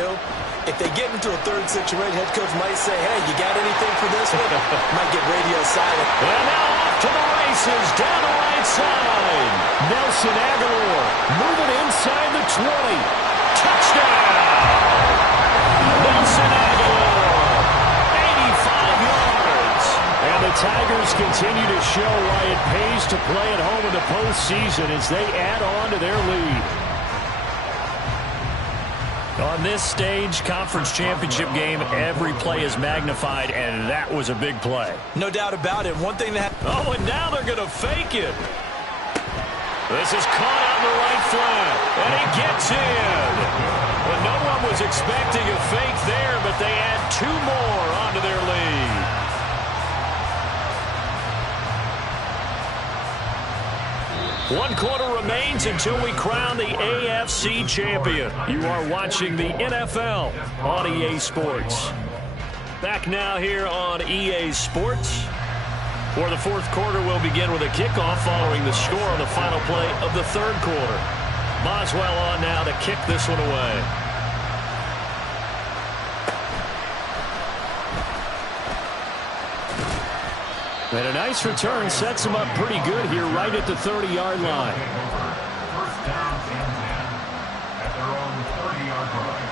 if they get into a 3rd situation, head coach might say, hey, you got anything for this one? Might get radio silent. And now off to the races down the right side. Nelson Aguilar moving inside the 20. Touchdown! Nelson Aguilar, 85 yards. And the Tigers continue to show why it pays to play at home in the postseason as they add on to their lead. On this stage, conference championship game, every play is magnified, and that was a big play. No doubt about it. One thing that... Oh, and now they're going to fake it. This is caught on the right flat, and he gets in. Well, no one was expecting a fake there, but they add 2 more onto their lead. One quarter remains until we crown the AFC champion. You are watching the NFL on EA Sports. Back now here on EA Sports. For the fourth quarter, we'll begin with a kickoff following the score on the final play of the third quarter. Boswell on now to kick this one away. And a nice return sets him up pretty good here right at the 30-yard line. First down and 10 at their own 30-yard line.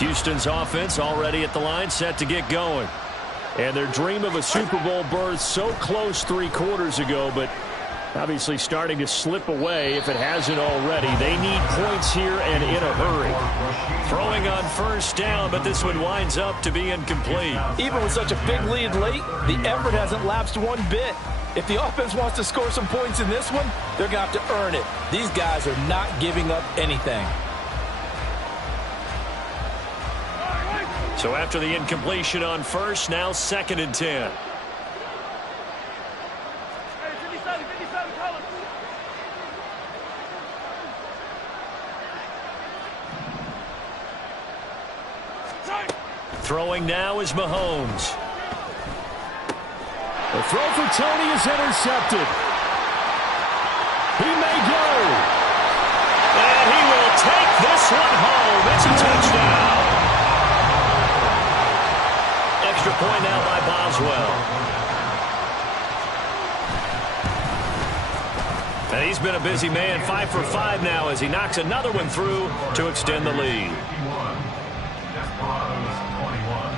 Houston's offense already at the line, set to get going. And their dream of a Super Bowl berth so close 3 quarters ago, but obviously starting to slip away if it hasn't already. They need points here and in a hurry. Throwing on first down, but this one winds up to be incomplete. Even with such a big lead late, the effort hasn't lapsed one bit. If the offense wants to score some points in this one, they're going to have to earn it. These guys are not giving up anything. So after the incompletion on first, now 2nd and 10. Throwing now is Mahomes. The throw for Tony is intercepted. He may go. And he will take this one home. It's a touchdown. Extra point now by Boswell. And he's been a busy man, 5 for 5 now as he knocks another one through to extend the lead. Desperados 21.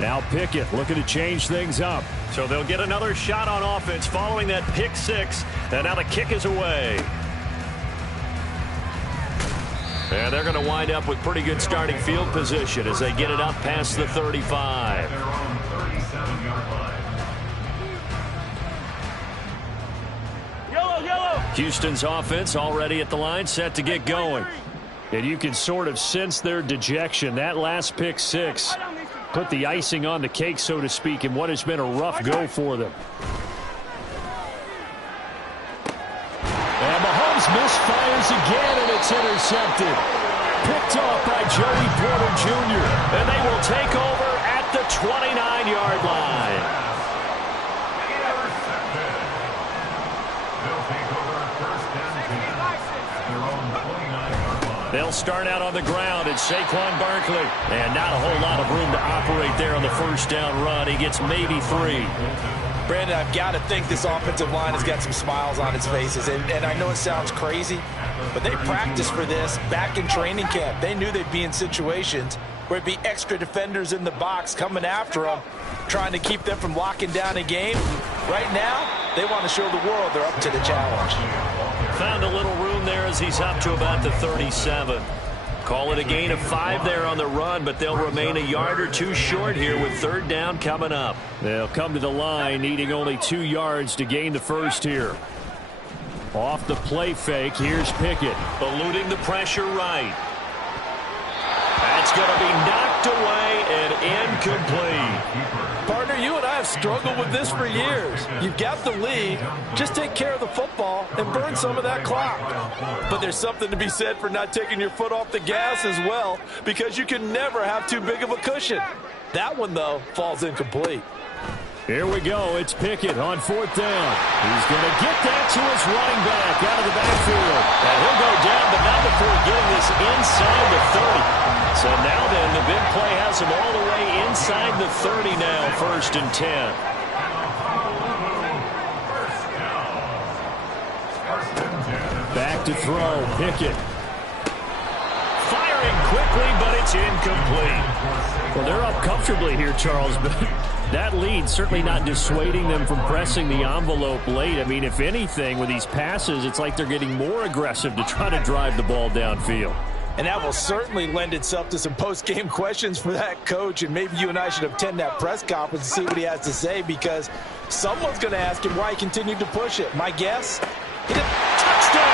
Now Pickett looking to change things up. So they'll get another shot on offense following that pick 6. And now the kick is away. And they're going to wind up with pretty good starting field position as they get it up past the 35. Their own 37-yard line. Yellow! Houston's offense already at the line, set to get going. And you can sort of sense their dejection. That last pick 6 put the icing on the cake, so to speak, in what has been a rough go for them. And Mahomes misfires again, and it's intercepted. Picked off by Joey Porter Jr. And they will take over at the 29-yard line. They'll take over first and 10 at their own 29-yard line. They'll start out on the ground. It's Saquon Barkley. And not a whole lot of room to operate there on the first down run. He gets maybe 3. Brandon, I've got to think this offensive line has got some smiles on its faces. And I know it sounds crazy, but they practiced for this back in training camp. They knew they'd be in situations where it'd be extra defenders in the box coming after them, trying to keep them from locking down a game. Right now, they want to show the world they're up to the challenge. Found a little room there as he's up to about the 37. Call it a gain of 5 there on the run, but they'll remain a yard or 2 short here with third down coming up. They'll come to the line needing only 2 yards to gain the first here. Off the play fake, here's Pickett. Eluding the pressure right. That's going to be knocked away and incomplete. Partner, you and I have struggled with this for years. You've got the lead. Just take care of the football and burn some of that clock. But there's something to be said for not taking your foot off the gas as well, because you can never have too big of a cushion. That one, though, falls incomplete. Here we go. It's Pickett on 4th down. He's going to get that to his running back out of the backfield. And he'll go down, but not before getting this inside the 30. So now then, the big play has him all the way inside the 30 now, 1st and 10. Back to throw. Pickett. Firing quickly, but it's incomplete. Well, they're up comfortably here, Charles, but that lead certainly not dissuading them from pressing the envelope late. I mean, if anything, with these passes, it's like they're getting more aggressive to try to drive the ball downfield. And that will certainly lend itself to some post-game questions for that coach, and maybe you and I should attend that press conference and see what he has to say, because someone's going to ask him why he continued to push it. My guess? He didn't. Touchdown!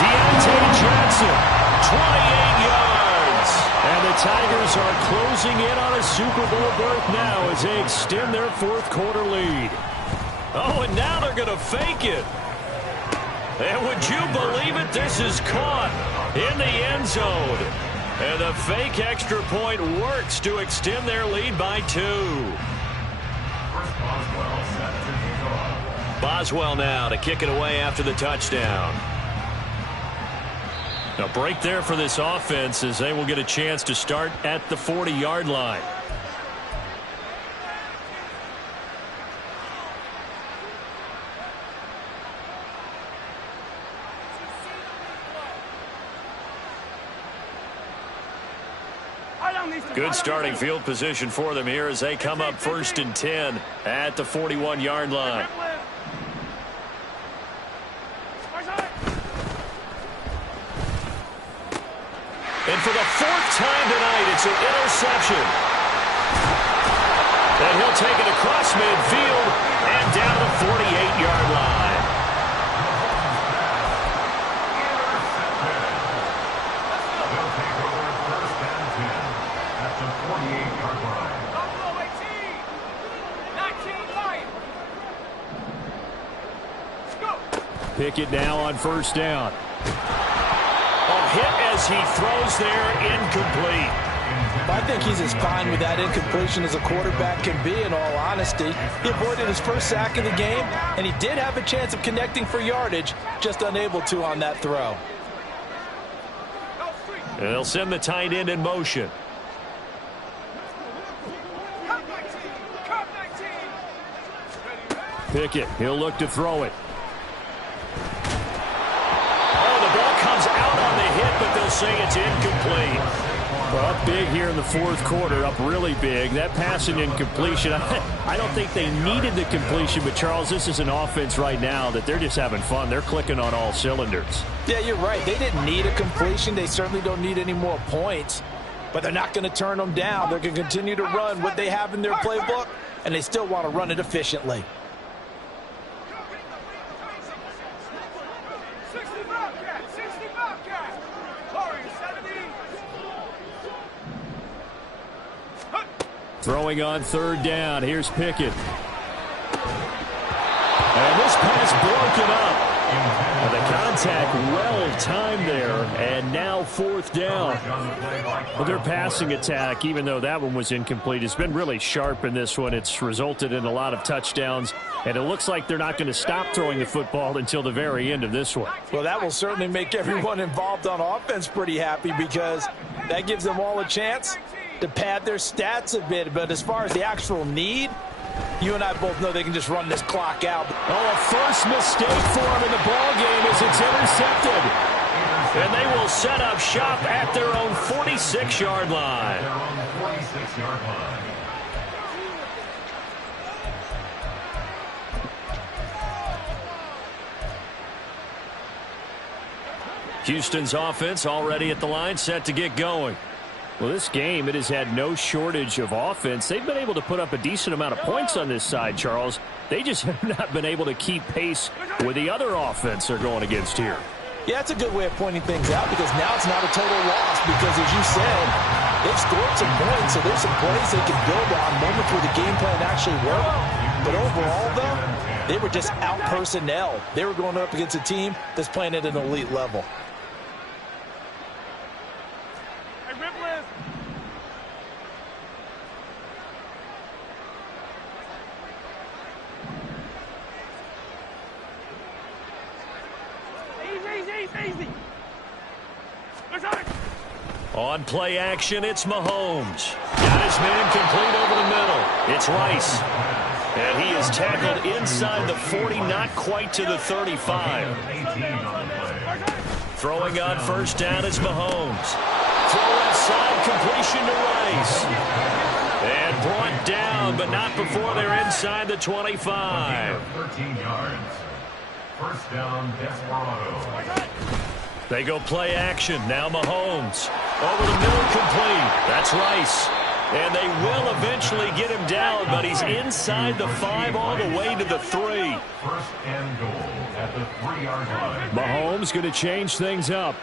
Deontay Johnson, 28 yards. And the Tigers are closing in on a Super Bowl berth now as they extend their 4th quarter lead. Oh, and now they're going to fake it. And would you believe it? This is caught in the end zone. And the fake extra point works to extend their lead by 2. Boswell now to kick it away after the touchdown. A break there for this offense as they will get a chance to start at the 40-yard line. Good starting field position for them here as they come up 1st and 10 at the 41-yard line. And for the 4th time tonight, it's an interception. And he'll take it across midfield and down the 48-yard line. Pickett now on 1st down. A hit as he throws there, incomplete. I think he's as fine with that incompletion as a quarterback can be, in all honesty. He avoided his first sack of the game, and he did have a chance of connecting for yardage, just unable to on that throw. They'll send the tight end in motion. Pickett, he'll look to throw it. But they'll say it's incomplete. Well, up big here in the 4th quarter, up really big. That passing incompletion, I don't think they needed the completion, but Charles, this is an offense right now that they're just having fun. They're clicking on all cylinders. Yeah, you're right. They didn't need a completion. They certainly don't need any more points, but they're not going to turn them down. They're going to continue to run what they have in their playbook, and they still want to run it efficiently. Throwing on 3rd down. Here's Pickett. And this pass broken up. And the contact well-timed there. And now 4th down. Well, their passing attack, even though that one was incomplete, has been really sharp in this one. It's resulted in a lot of touchdowns. And it looks like they're not going to stop throwing the football until the very end of this one. Well, that will certainly make everyone involved on offense pretty happy, because that gives them all a chance to pad their stats a bit. But as far as the actual need, you and I both know they can just run this clock out. Oh, a first mistake for them in the ball game as it's intercepted. And they will set up shop at their own 46-yard line. Houston's offense already at the line, set to get going. Well, this game, it has had no shortage of offense. They've been able to put up a decent amount of points on this side, Charles. They just have not been able to keep pace with the other offense they're going against here. Yeah, that's a good way of pointing things out because now it's not a total loss because, as you said, they've scored some points, so there's some plays they can build on, moments where the game plan actually worked. But overall, though, they were just out-personnel. They were going up against a team that's playing at an elite level. Easy. On play action, it's Mahomes. Got his man complete over the middle. It's Rice. And he is tackled inside the 40, not quite to the 35. Throwing on first down is Mahomes. Throw left side, completion to Rice. And brought down, but not before they're inside the 25. 13 yards. First down, Desperados. They go play action. Now Mahomes. Over the middle, complete. That's Rice. And they will eventually get him down, but he's inside the 5 all the way to the 3. First and goal at the 3-yard line. Mahomes going to change things up.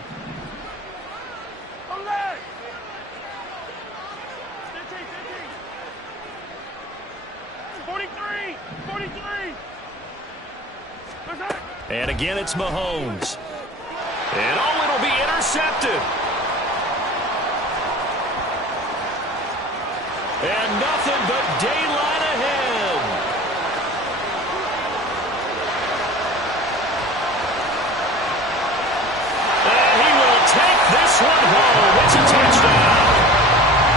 43. And again, it's Mahomes. And oh, it'll be intercepted. And nothing but daylight ahead. And he will take this one home. It's a touchdown.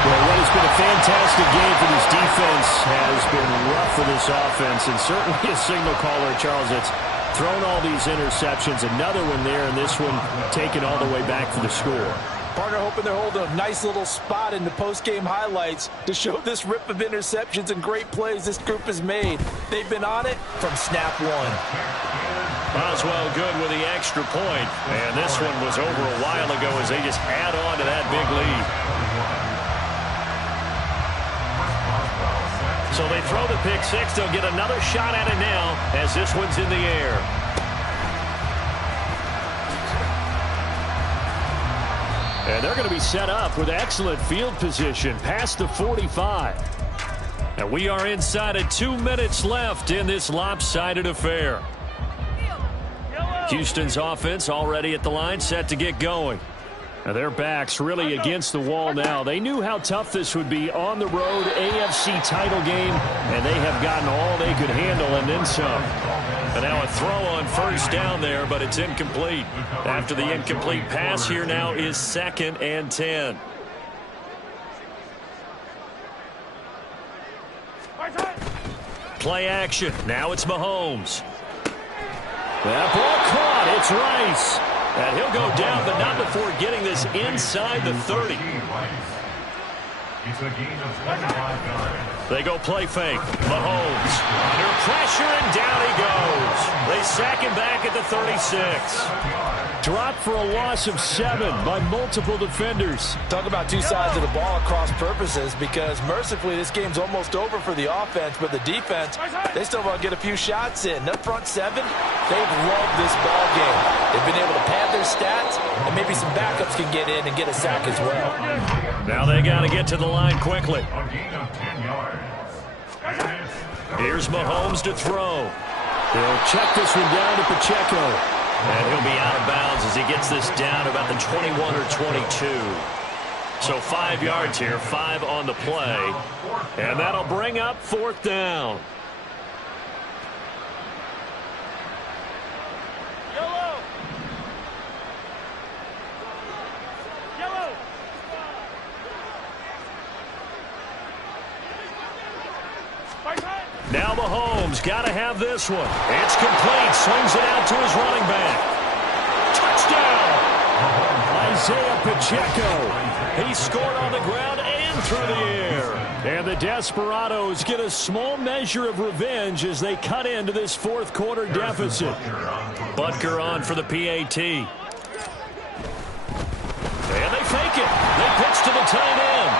Well, what has been a fantastic game for this defense has been rough for this offense, and certainly a signal caller, Charles, that's thrown all these interceptions. Another one there, and this one taken all the way back for the score. Partner hoping they're holding a nice little spot in the post-game highlights to show this rip of interceptions and great plays this group has made. They've been on it from snap one. Boswell good with the extra point, and this one was over a while ago as they just add on to that big lead. So they throw the pick six. They'll get another shot at it now as this one's in the air. And they're going to be set up with excellent field position past the 45. And we are inside of 2 minutes left in this lopsided affair. Houston's offense already at the line, set to get going. Now their backs really against the wall now. They knew how tough this would be on the road, AFC title game, and they have gotten all they could handle and then some. And now a throw on first down there, but it's incomplete. After the incomplete pass, here now is 2nd and 10. Play action. Now it's Mahomes. That ball caught. It's Rice. And he'll go down, but not before getting this inside the 30. It's a gain of 25 yards. They go play fake. Mahomes under pressure, and down he goes. They sack him back at the 36. Dropped for a loss of 7 by multiple defenders. Talk about two sides of the ball across purposes, because mercifully this game's almost over for the offense, but the defense, they still want to get a few shots in. That front 7, they've loved this ball game. They've been able to pad their stats, and maybe some backups can get in and get a sack as well. Now they got to get to the line quickly. A gain of 10 yards. Here's Mahomes to throw. They'll check this one down to Pacheco. And he'll be out of bounds as he gets this down about the 21 or 22. So 5 yards here, 5 on the play. And that'll bring up 4th down. Now Mahomes got to have this one. It's complete. Swings it out to his running back. Touchdown! Isaiah Pacheco. He scored on the ground and through the air. And the Desperados get a small measure of revenge as they cut into this 4th quarter deficit. Butker on for the PAT. And they fake it. They pitch to the tight end.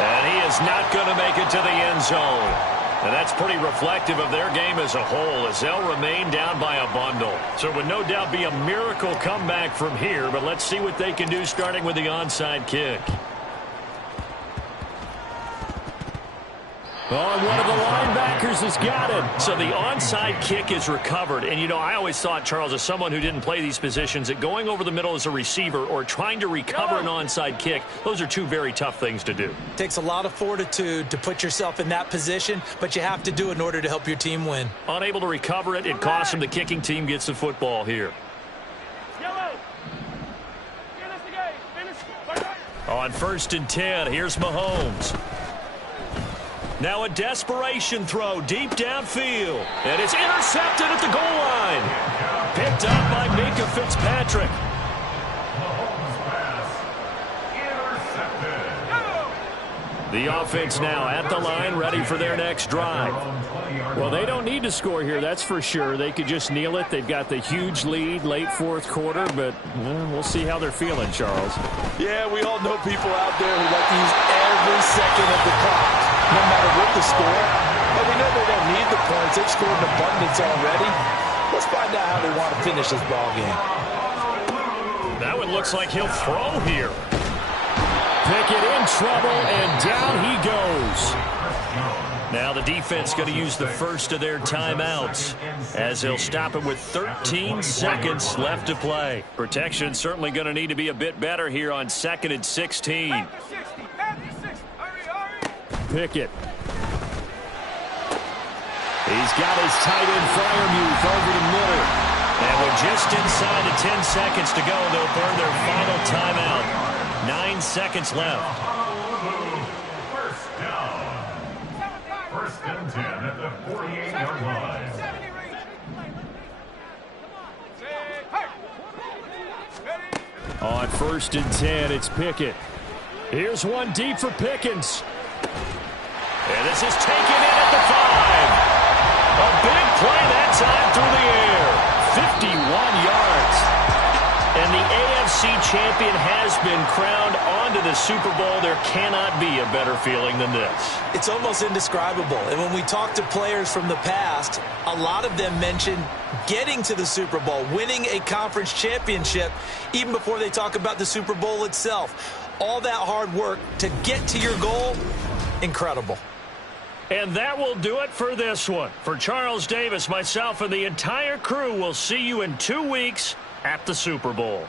And he is not going to make it to the end zone. And that's pretty reflective of their game as a whole, as they'll remain down by a bundle. So it would no doubt be a miracle comeback from here, but let's see what they can do starting with the onside kick. Oh, and one of the linebackers has got it. So the onside kick is recovered. And, you know, I always thought, Charles, as someone who didn't play these positions, that going over the middle as a receiver or trying to recover an onside kick, those are two very tough things to do. It takes a lot of fortitude to put yourself in that position, but you have to do it in order to help your team win. Unable to recover it, it costs them. The kicking team gets the football here. On 1st and 10, here's Mahomes. Now a desperation throw deep downfield. And it's intercepted at the goal line. Picked up by Minka Fitzpatrick. Mahomes pass intercepted. The offense now at the line, ready for their next drive. Well, they don't need to score here, that's for sure. They could just kneel it. They've got the huge lead late 4th quarter, but we'll see how they're feeling, Charles. Yeah, we all know people out there who like to use every second of the clock, no matter what the score. But we know they don't need the points. They've scored in abundance already. Let's find out how they want to finish this ball game. That one looks like he'll throw here. Pickett in trouble, and down he goes. Now the defense going to use the first of their timeouts as they'll stop it with 13 seconds left to play. Protection certainly going to need to be a bit better here on 2nd and 16. Pickett. He's got his tight end Freiermuth over the middle. And with just inside of 10 seconds to go, they'll burn their final timeout. 9 seconds left. First down. 1st and 10 at the 48-yard line. On 1st and 10, it's Pickett. Here's one deep for Pickens. And this is taken in at the 5. A big play that time through the air. 51 yards. And the AFC champion has been crowned onto the Super Bowl. There cannot be a better feeling than this. It's almost indescribable. And when we talk to players from the past, a lot of them mention getting to the Super Bowl, winning a conference championship, even before they talk about the Super Bowl itself. All that hard work to get to your goal, incredible. And that will do it for this one. For Charles Davis, myself, and the entire crew, we'll see you in 2 weeks at the Super Bowl.